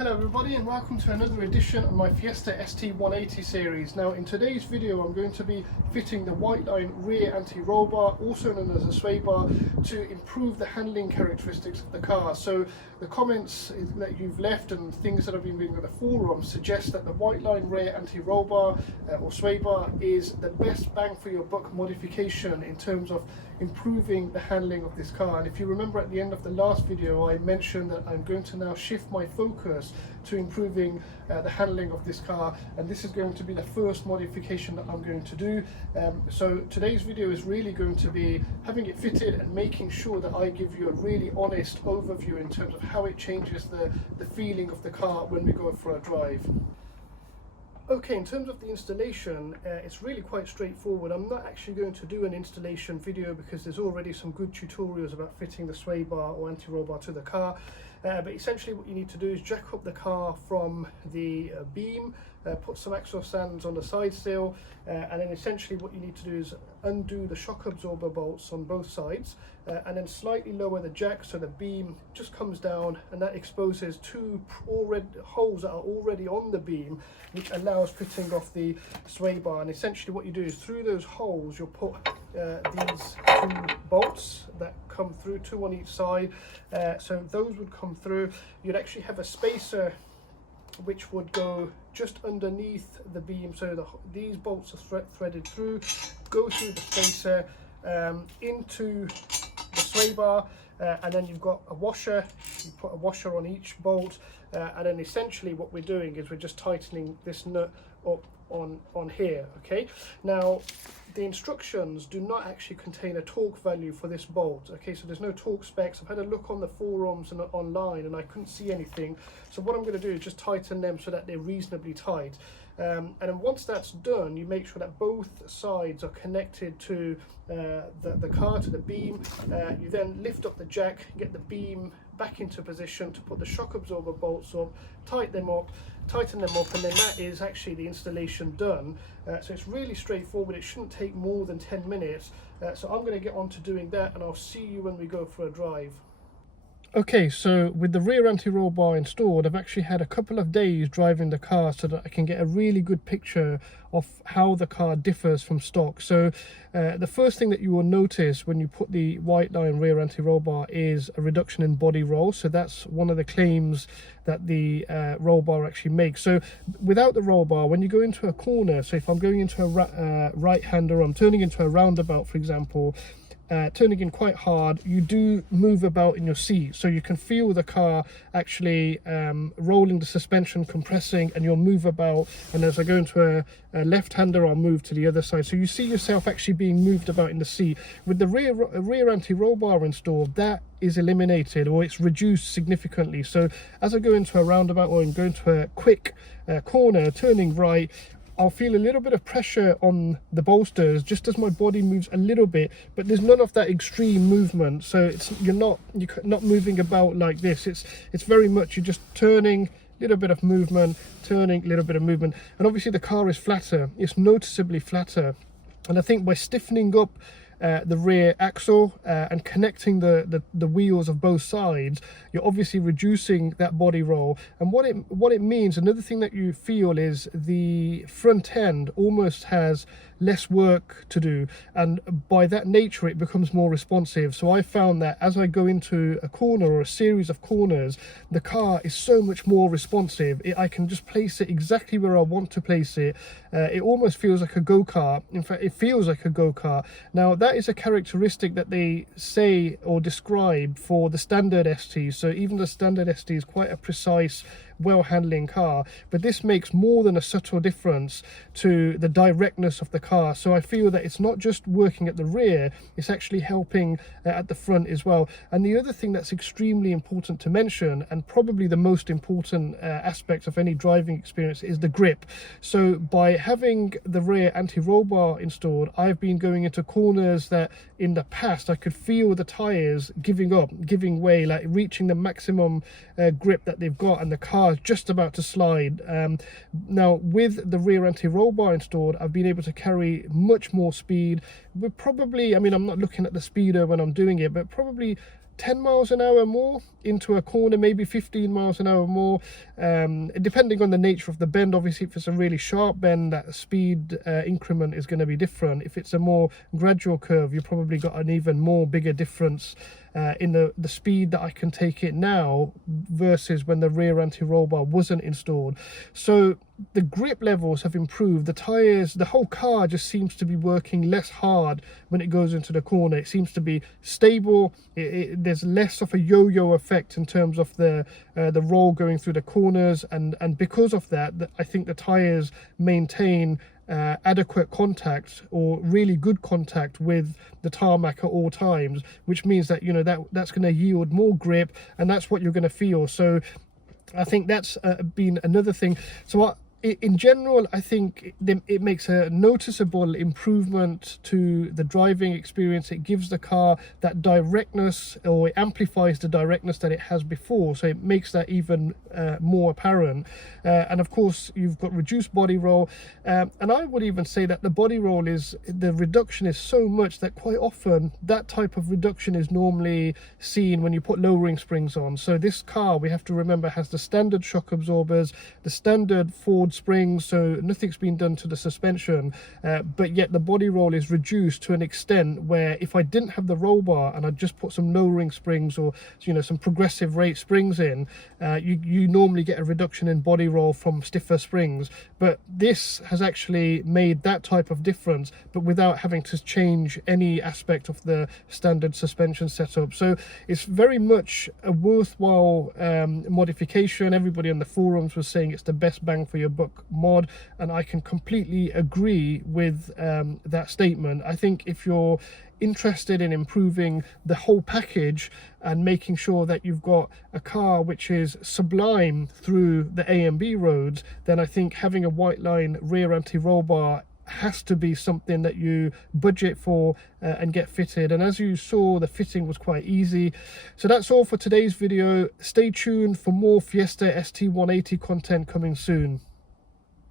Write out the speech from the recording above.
Hello everybody and welcome to another edition of my Fiesta ST180 series. Now in today's video I'm going to be fitting the Whiteline rear anti-roll bar, also known as a sway bar, to improve the handling characteristics of the car. So the comments that you've left and things that I've been reading on the forum suggest that the Whiteline rear anti-roll bar or sway bar is the best bang for your buck modification in terms of improving the handling of this car. And if you remember at the end of the last video I mentioned that I'm going to now shift my focus to improving the handling of this car, and this is going to be the first modification that I'm going to do. So today's video is really going to be having it fitted and making sure that I give you a really honest overview in terms of how it changes the feeling of the car when we go for a drive. Okay, in terms of the installation, it's really quite straightforward. I'm not actually going to do an installation video because there's already some good tutorials about fitting the sway bar or anti-roll bar to the car. But essentially what you need to do is jack up the car from the beam, put some axle stands on the side still, and then essentially what you need to do is undo the shock absorber bolts on both sides, and then slightly lower the jack so the beam just comes down, and that exposes two holes that are already on the beam, which allows fitting off the sway bar. And essentially what you do is through those holes you'll put these two bolts that come through, two on each side, so those would come through. You'd actually have a spacer which would go just underneath the beam, so these bolts are threaded through, go through the spacer into the sway bar, and then you've got a washer. You put a washer on each bolt, and then essentially what we're doing is we're just tightening this nut up on here. Okay, now the instructions do not actually contain a torque value for this bolt. Okay, so there's no torque specs. I've had a look on the forums and online and I couldn't see anything, so what I'm going to do is just tighten them so that they're reasonably tight, and then once that's done you make sure that both sides are connected to the car, to the beam. You then lift up the jack, get the beam back into position to put the shock absorber bolts up, tighten them up, and then that is actually the installation done. So it's really straightforward. It shouldn't take more than 10 minutes. So I'm going to get on to doing that, and I'll see you when we go for a drive. Okay, so with the rear anti-roll bar installed, I've actually had a couple of days driving the car so that I can get a really good picture of how the car differs from stock. So the first thing that you will notice when you put the Whiteline rear anti-roll bar is a reduction in body roll. So that's one of the claims that the roll bar actually makes. So without the roll bar, when you go into a corner, so if I'm going into a right-hander, I'm turning into a roundabout, for example, turning in quite hard, you do move about in your seat, so you can feel the car actually rolling the suspension, compressing, and you'll move about. And as I go into a left-hander, I'll move to the other side, so you see yourself actually being moved about in the seat. With the rear anti-roll bar installed, that is eliminated, or it's reduced significantly. So as I go into a roundabout or go into a quick corner, turning right, I'll feel a little bit of pressure on the bolsters just as my body moves a little bit, but there's none of that extreme movement. So you're not moving about like this. It's very much you're just turning, little bit of movement, turning, little bit of movement. And obviously the car is flatter. It's noticeably flatter. And I think by stiffening up the rear axle and connecting the wheels of both sides, you're obviously reducing that body roll. And what it means, another thing that you feel is the front end almost has less work to do, and by that nature it becomes more responsive. So I found that as I go into a corner or a series of corners, the car is so much more responsive. I can just place it exactly where I want to place it. It almost feels like a go-kart. In fact, it feels like a go-kart. Now that is a characteristic that they say or describe for the standard ST. So even the standard ST is quite a precise, well-handling car, but this makes more than a subtle difference to the directness of the car. So I feel that it's not just working at the rear, it's actually helping at the front as well. And the other thing that's extremely important to mention, and probably the most important aspect of any driving experience, is the grip. So by having the rear anti-roll bar installed, I've been going into corners that in the past I could feel the tires giving way, like reaching the maximum grip that they've got, and the car is just about to slide. Now with the rear anti-roll bar installed, I've been able to carry much more speed. We're probably, I mean, I'm not looking at the speedo when I'm doing it, but probably 10 miles an hour more into a corner, maybe 15 miles an hour more, depending on the nature of the bend. Obviously, if it's a really sharp bend, that speed increment is going to be different. If it's a more gradual curve, you've probably got an even more bigger difference in the speed that I can take it now versus when the rear anti-roll bar wasn't installed. So the grip levels have improved. The tires, the whole car just seems to be working less hard when it goes into the corner. It seems to be stable. There's less of a yo-yo effect in terms of the roll going through the corners, and because of that, I think the tires maintain adequate contact, or really good contact, with the tarmac at all times, which means that, you know, that's going to yield more grip, and that's what you're going to feel. So I think that's been another thing. So in general, I think it makes a noticeable improvement to the driving experience. It gives the car that directness, or it amplifies the directness that it has before, so it makes that even more apparent. And of course, you've got reduced body roll, and I would even say that the body roll the reduction is so much that quite often that type of reduction is normally seen when you put lowering springs on. So this car, we have to remember, has the standard shock absorbers, the standard Ford springs, so nothing's been done to the suspension, but yet the body roll is reduced to an extent where if I didn't have the roll bar and I just put some lowering springs, or, you know, some progressive rate springs in, you normally get a reduction in body roll from stiffer springs. But this has actually made that type of difference, but without having to change any aspect of the standard suspension setup. So it's very much a worthwhile modification. Everybody on the forums was saying it's the best bang for your buck mod, and I can completely agree with that statement. I think if you're interested in improving the whole package and making sure that you've got a car which is sublime through the A and B roads, then I think having a Whiteline rear anti-roll bar has to be something that you budget for and get fitted. And as you saw, the fitting was quite easy. So that's all for today's video. Stay tuned for more Fiesta ST180 content coming soon.